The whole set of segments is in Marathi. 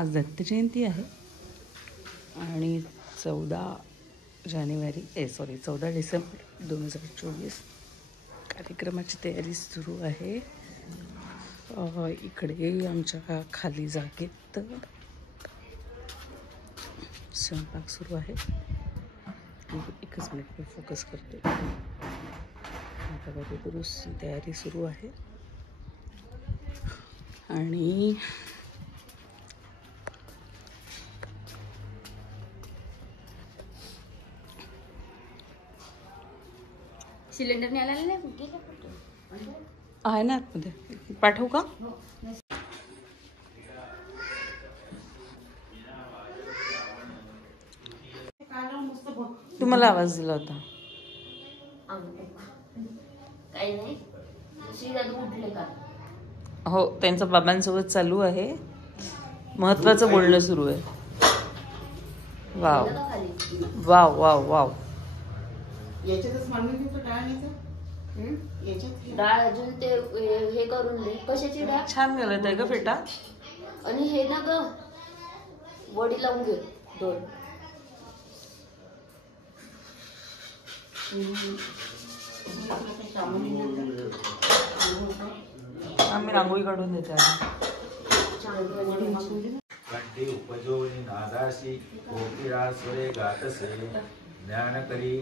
आज दत्त जयंती आहे आणि 14 डिसेंबर 2024 कार्यक्रमाची तयारी सुरू आहे. इकडे आमच्या खाली जागेत स्वयंपाक सुरू आहे. एकच मिनिट मी फोकस करते. आता बघा दुरुस्ती तयारी सुरू आहे आणि सिलेंडर न्यायला नाही आहे ना आतमध्ये. पाठवू का? तुम्हाला आवाज दिला होता. काही नाही. श्रीदादा उठले का? हो, त्यांचं बाबांसोबत चालू आहे. महत्वाचं बोलणं सुरू आहे. Wow wow wow wow. याच्यातच मांडून घेतो डाळ याच्यात डाळ अजून ते हे करून दे. कशाची डाळ? छान घालत आहे का फेटा? आणि हे ना ग वडी लावून घे 2. आम्ही रांगोळी काढून देते. कंठी उपजोनी नादासी कोकिळा स्वरे गातसे ज्ञान करी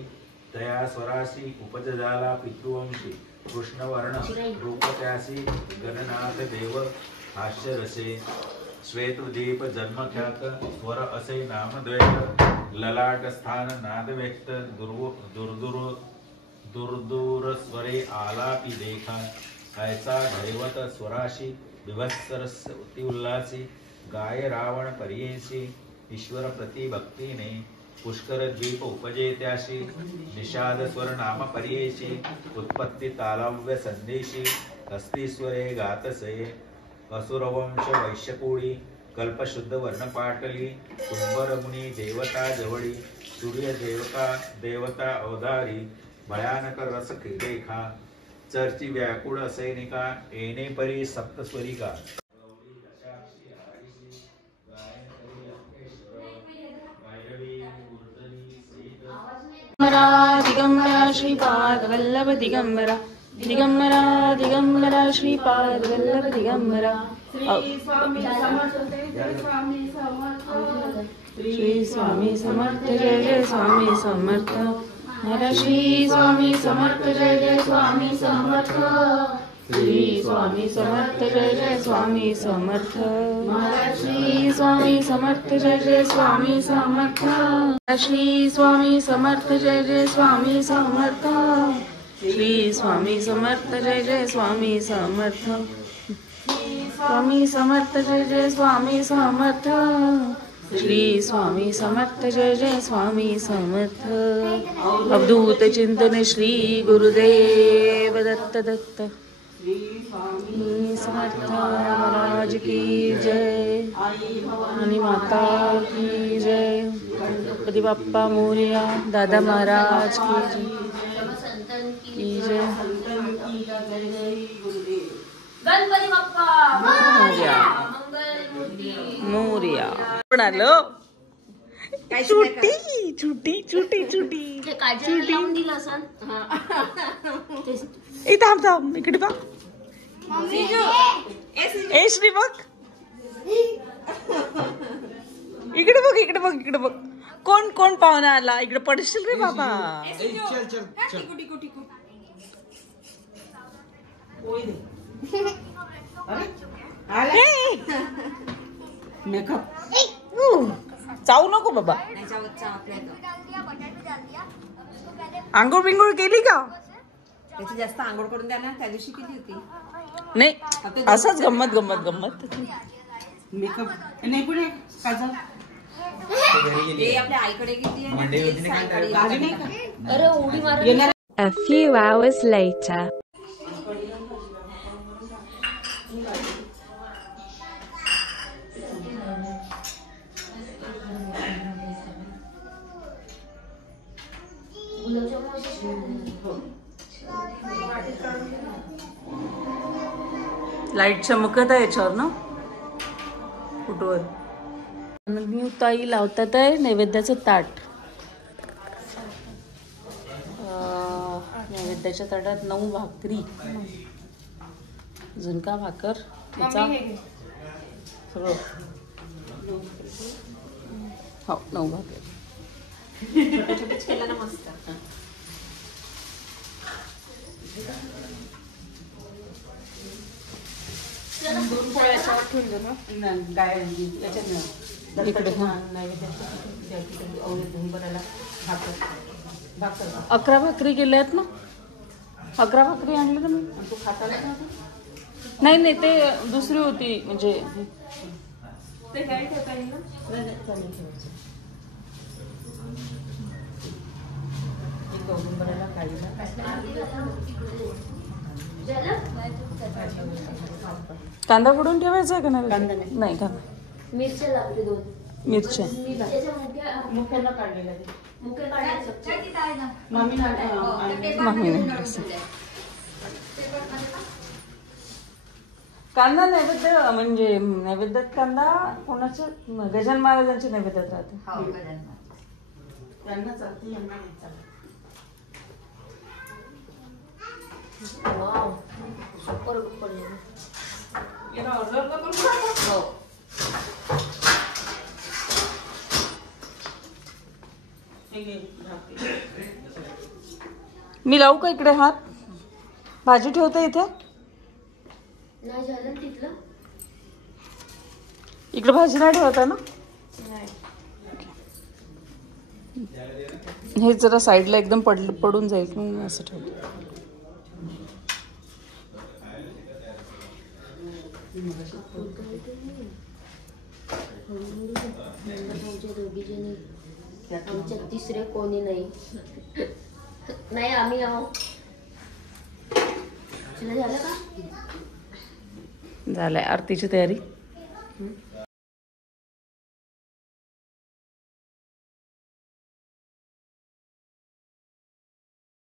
तया स्वरासी उपज झाला पितृवंशी कृष्णवर्ण रूपत्यासी गणनाथ देव हास्य रसे श्वेतदीप जन्मख्यात स्वर असे नामद्वैत ललाट स्थान नाद व्यक्त दुर्दूर स्वरे आलापी देखा ऐसा दैवत स्वराशी विभत्सरस्वती उल्लासी गाय रावण परियेसी ईश्वर प्रति भक्तीने पुष्कर द्वीप उपजे त्याशी निषाद स्वर नाम परियेशी उत्पत्ती तालव्य संदेशी हस्तीस्वरे गातसे असुरवंश वैश्यकुळी कल्पशुद्ध वर्णपाटली कुंभर मुनी देवता जवळी सूर्य देवता अवधारी भयानक रस देखा चर्ची व्याकुळ सैनिका येणे परी सप्तस्वरिका दिगंबरा श्रीपाद वल्लभ दिगंबरा दिगंबरा दिगंबरा श्रीपाद वल्लभ दिगंबरा. श्री स्वामी समर्थ जय जय स्वामी समर्थ. श्री स्वामी समर्थ जय जय स्वामी समर्थ. श्री स्वामी समर्थ जय जय स्वामी समर्थ. श्री स्वामी समर्थ जय जय स्वामी समर्थ. श्री स्वामी समर्थ जय जय स्वामी समर्थ. श्री स्वामी समर्थ जय जय स्वामी समर्थ. स्वामी समर्थ जय जय स्वामी समर्थ. श्री स्वामी समर्थ जय जय स्वामी समर्थ. अवधूत चिंतन श्री गुरुदेव दत्त दत्त. श्री समर्थ महाराज की जय आणि माता की जय. गणपती बाप्पा मोरया. दादा महाराज की जय. गणपती बाप्पा मोरया मोरया. पण आलं छोटी छोटी छोटी छोटी ते काजल लावून दिलं असं. ए थांब थांब. इकडे बघ. ए श्री बघ. इकडे बघ इकडे बघ इकडे बघ. कोण कोण पाहुणा आला. इकडे पडशील रे बाबा. चावू नको बाबा. आंघोळ बिंघोळ केली का? त्याची जास्त आंघोळ करून द्या ना. त्या दिवशी केली होती. नाही असंच गंमत गंमत गंमत. मेकअप नाही पण काजल आपल्या आईकडे किती अरे उडी मार. A few hours later. Light चमकत आहे याच्यावर ना फोटोवर. ताई लावतात आहे नैवेद्याचं ताट. नैवेद्याच्या ताटात 9 भाकरी, झुणका भाकर, ठेचा सगळं. हो 9 भाकरी. छोटेच केलं ना मस्त. दोन पोळ्या याच्यावर ठेवून दे ना. गाय याच्यात इकडे भरायला भाकर 11 भाकरी केल्या आहेत ना. 11 भाकरी आणलं ना मी. तू खाता नाही नाही ते दुसरी होती म्हणजे ते काय ठेवता येईल ना. एक दोन भरायला काढीला कांदा कुठून ठेवायचा का नाही? कांदा नाही. नाही कांदा. मिरच्या लागते 2. मिरच्या त्याच्या मुख्याला काढलेला ते. मुख्य काढायचं. मामी मागणी कांदा नैवेद्य म्हणजे नैवेद्यात कांदा कोणाच्या गजानन महाराजांच्या नैवेद्यात राहते. त्यांना चालते यांना नाही चालत. वाव सुपर पडले. हो. मी लावू का इकडे हात? भाजी ठेवते इथे. नाही झालं ना तिथलं. इकडे भाजी नाही ठेवता ना. हे जरा साईडला एकदम पडून जाईल म्हणून असं ठेवतो. आमच्या दोघी जणी आमच्या तिसरे कोणी नाही. नाही आम्ही आहो. तुला झालं का? झालंय आरतीची तयारी.